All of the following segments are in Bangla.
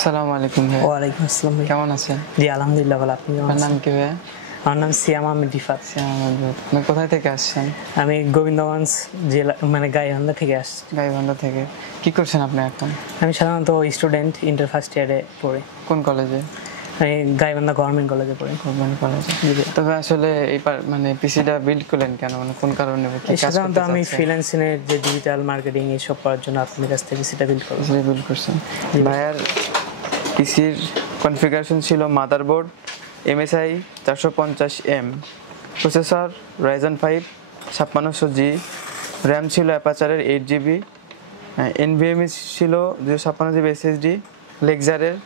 আসসালামু আলাইকুম ভাই। ওয়ালাইকুম আসসালাম ভাই। কেমন আছেন? জি আলহামদুলিল্লাহ ভালো। আপনি কেমন আপনার আছেন? নাম কি ভাইয়া? আমার নাম সিয়াম আহমেদ রিফাত। সিয়াম আহমেদ। আপনি কোথায় থেকে আসছেন? আমি গোবিন্দগঞ্জ জেলা গাইবান্ধা থেকে আসছি। গাইবান্ধা থেকে। কি করছেন আপনি এখন? আমি সাধারণত স্টুডেন্ট, ইন্টার ফার্স্ট ইয়ারে পড়ি। কোন কলেজে? আমি গাইবান্ধা গভর্নমেন্ট কলেজে পড়ি। গভর্নমেন্ট কলেজে। তবে আসলে এই মানে পিসিটা বিল্ড করলেন কেন? মানে কোন কারণে বা কি কাজ সাধারণত করতে আমি চাচ্ছেন? ফ্রিল্যান্সিং এর যে ডিজিটাল মার্কেটিং এসব করার জন্য আপনার কাছ থেকে সেটা বিল্ড করব। পিসিটা বিল্ড করছেন। ভাইয়ার পিসির কনফিগারেশন ছিল motherboard MSI 450M, processor Ryzen 5 5600G, RAM ছিল অ্যাপাচারের 8GB, NVMe ছিল 256GB SSD, লেক্সারের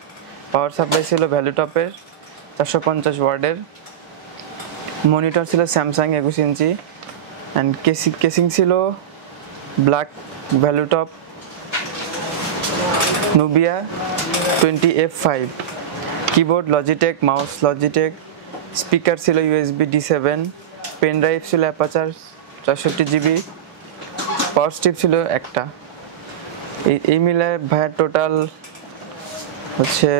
পাওয়ার সাপ্লাই ছিল ভ্যালুটপের 450 ওয়াটের, মনিটর ছিল স্যামসাং 21 ইঞ্চি, অ্যান্ড কেসিং ছিল black Value Top Nubia 20F5, keyboard Logitech, mouse Logitech, speaker ছিল USB D7, পেন ড্রাইভ ছিল অ্যাপাচার 64GB, পাওয়ার স্ট্রিপ ছিল একটা। এই মিলে ভাইয়ার টোটাল হচ্ছে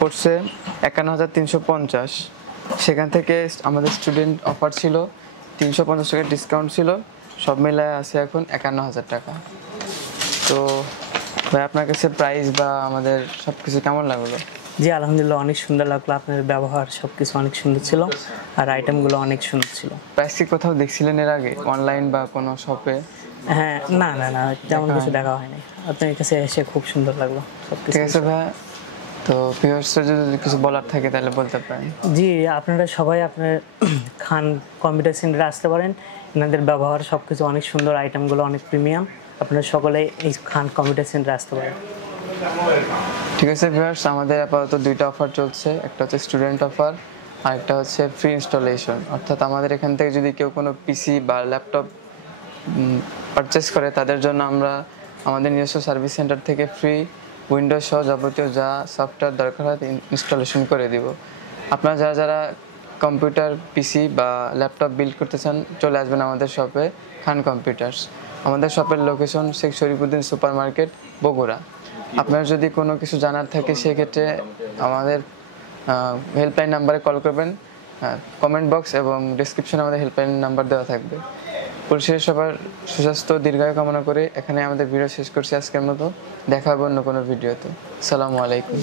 পড়ছে 51,350। সেখান থেকে আমাদের স্টুডেন্ট অফার ছিল 350 টাকা ডিসকাউন্ট ছিল, সব মিলায় আছে এখন 51,000 টাকা। তো ভাই আপনার কাছে প্রাইস বা আমাদের সব কিছু কেমন লাগলো? জি আলহামদুলিল্লাহ অনেক সুন্দর লাগলো। আপনার ব্যবহার সবকিছু অনেক সুন্দর ছিল আর আইটেমগুলো অনেক সুন্দর ছিল। প্রাইস কি কোথাও দেখছিলেন এর আগে অনলাইন বা কোনো শপে? হ্যাঁ, না না না তেমন কিছু দেখা হয়নি। আপনার কাছে এসে খুব সুন্দর লাগলো সবকিছু। ঠিক আছে ভাই, তো ভিউয়ার্সরা যদি কিছু বলার থাকে তাহলে বলতে পারেন। জি, আপনারা সবাই আপনার খান কম্পিউটার সেন্টারে আসতে পারেন। এনাদের ব্যবহার সবকিছু অনেক সুন্দর, আইটেমগুলো অনেক প্রিমিয়াম। আপনারা সকলে এই খান কম্পিউটার সেন্টারে আসতে পারেন। ঠিক আছে ভিউয়ার্স, আমাদের আপাতত দুইটা অফার চলছে, একটা হচ্ছে স্টুডেন্ট অফার আর একটা হচ্ছে ফ্রি ইনস্টলেশন। অর্থাৎ আমাদের এখান থেকে যদি কেউ কোনো পিসি বা ল্যাপটপ পারচেস করে তাদের জন্য আমরা আমাদের নিজস্ব সার্ভিস সেন্টার থেকে ফ্রি উইন্ডোজ সহ যাবতীয় যা সফটওয়্যার দরকার হয় ইনস্টলেশন করে দিব। আপনারা যারা যারা কম্পিউটার পিসি বা ল্যাপটপ বিল্ড করতে চান চলে আসবেন আমাদের শপে, খান কম্পিউটার্স। আমাদের শপের location Sheikh Sharifuddin super market, Bogura. আপনার যদি কোনো কিছু জানার থাকে সেক্ষেত্রে আমাদের হেল্পলাইন নাম্বারে কল করবেন। কমেন্ট বক্স এবং ডেসক্রিপশনে আমাদের হেল্পলাইন নাম্বার দেওয়া থাকবে। পরিশেষে সবার সুস্বাস্থ্য দীর্ঘায়ু কামনা করে এখানে আমাদের ভিডিও শেষ করছি আজকের মতো। দেখা হবে অন্য কোনো ভিডিওতে। আসসালামু আলাইকুম।